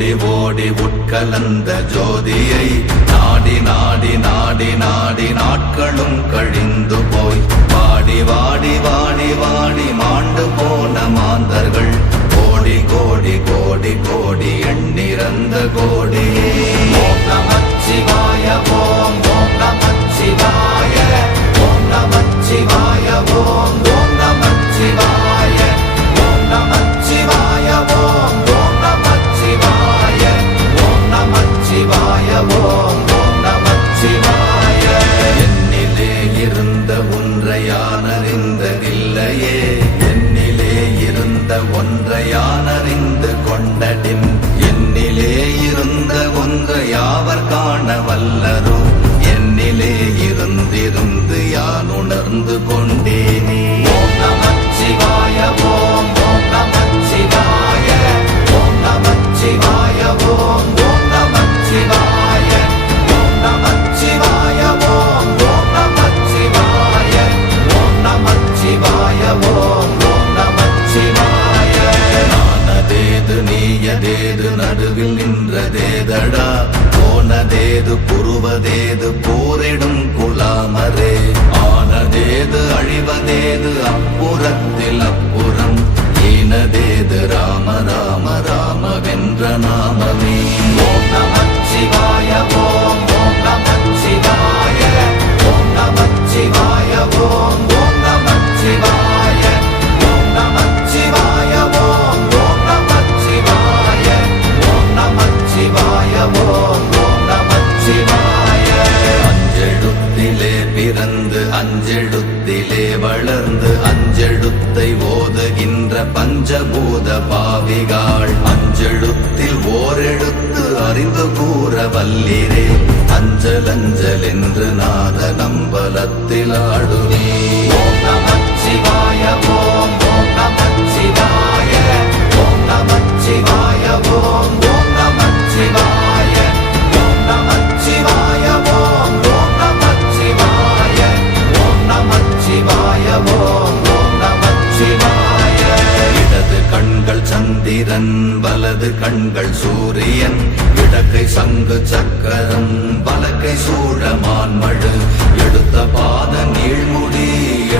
ஓடி ஓடி உட்கலந்த ஜோதியை நாடி நாடி நாடி நாடி நாட்களும் கழிந்து போய் வாடி வாடி வாடி வாடி மாண்டு போன மாந்தர்கள் கோடி கோடி கோடி கோடி எண்ணிறந்த கோடி. ஓம் நமச்சிவாய ஓம் ஓம் நமச்சிவாய ஓம் நமச்சிவாய ஓம் ஓம் நமச்சிவாய ஓம் நமச்சிவாய ஓம் ஓம் நமச்சிவாய ஓம் நமச்சிவாய ஓம் ஓம் நமச்சிவாய. என்னிலே இருந்த ஒன்றை யான் அறிந்ததில்லையே, என்னிலே இருந்த ஒன்றை யான் அறிந்து கொண்டடின், என்னிலே இருந்த ஒன்றை யாவர் காண வல்லரோ, என்னிலே இருந்திருந்து யான் உணர்ந்து கொண்டேனே. ஓம் நமச்சிவாய ஓம் ஓம் நமச்சிவாய ஓம் நமச்சிவாய ஓம் ஓம் நமச்சிவாய ஓம் நமச்சிவாய ஓம் ஓம் நமச்சிவாய ஓம் நமச்சிவாய ஓம் ஓம் நமச்சிவாய. நானதேது நீயதேது நடுவில் நின்றதேதடா, போனதேது புருவதேது போரிடும் குலாமரே, ஆனதேது அழிவதேது அப்புறத்தில் அப்புறம், ஈனதேது ராம ராம ராமவென்ற நாமமே. ஓம் நமச்சிவாய ஓம் ஓம் நமச்சிவாய ஓம் நமச்சிவாய ஓம் ஓம் நமச்சிவாய ஓம் நமச்சிவாய ஓம் ஓம் நமச்சிவாய ஓம் நமச்சிவாய ஓம் ஓம் நமச்சிவாய. அஞ்செழுத்திலே பிறந்து அஞ்செழுத்திலே வளர்ந்து அஞ்செழுத்தை ஓதுகின்ற பஞ்சபூத பாவிகாள், அஞ்செழுத்தில் ஓரெழுத்து அறிந்து கூற வல்லிரே, அஞ்சல் அஞ்சல் என்று நாத நம்பலத்தில் ஆடுவே. ஓம் நமச்சிவாய ஓம் ஓம் நமச்சிவாய ஓம் நமச்சிவாய ஓம் ஓம் நமச்சிவாய ஓம் நமச்சிவாய ஓம் ஓம் நமச்சிவாய ஓம் நமச்சிவாய ஓம் ஓம் நமச்சிவாய. இடது கண்கள் சந்திரன் வலது கண்கள் சூரியன், இடக்கை சங்கு சக்கரம் வலக்கை சூழமான்மழு, எடுத்த பாத நீழ்முடி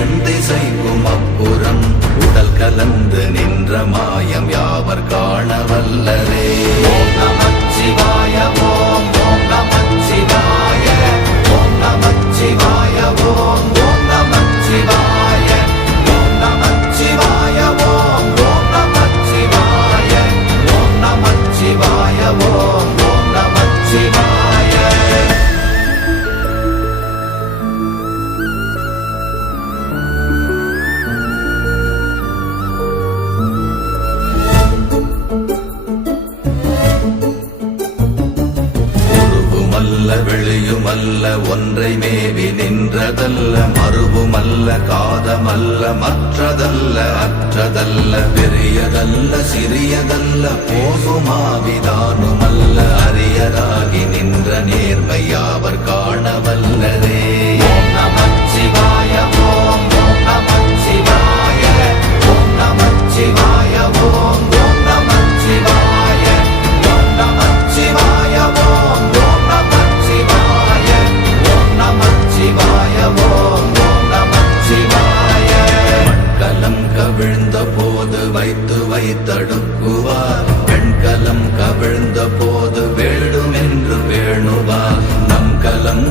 எண் திசைக்கும் அப்புறம், உடல் கலந்து நின்ற மாயம் யாவர் காண வல்லரே. ஓம் நமச்சிவாய ஓம் ஓம் நமச்சிவாய ஓம் நமச்சிவாய ஓம் ஓம் நமச்சிவாய ஓம் நமச்சிவாய ஓம் ஓம் நமச்சிவாய ஓம் நமச்சிவாய ஓம் ஓம் நமச்சிவாய. உருவுமல்ல வெளியுமல்ல ஒன்றை மேவி நின்றதல்ல, மறுவுமல்ல காதமல்ல மற்றதல்ல அற்றதல்ல, பெரியதல்ல சிறியதல்ல போகுமாவிதானுமல்ல, அரியராகி நின்ற நேர்மை யாவர் காண வல்லரே. ஓம் நமச்சிவாய ஓம் ஓம் நமச்சிவாய ஓம் நமச்சிவாய ஓம் ஓம் நமச்சிவாய ஓம் நமச்சிவாய ஓம் ஓம் நமச்சிவாய ஓம் நமச்சிவாய ஓம் ஓம் நமச்சிவாய. மண்கலம் கவிழ்ந்த போது வைத்து வைத்தடுக்குவார், பெண்கலம் கவிழ்ந்த போது வேண்டுமென்று வேணுவார், நம் கலம்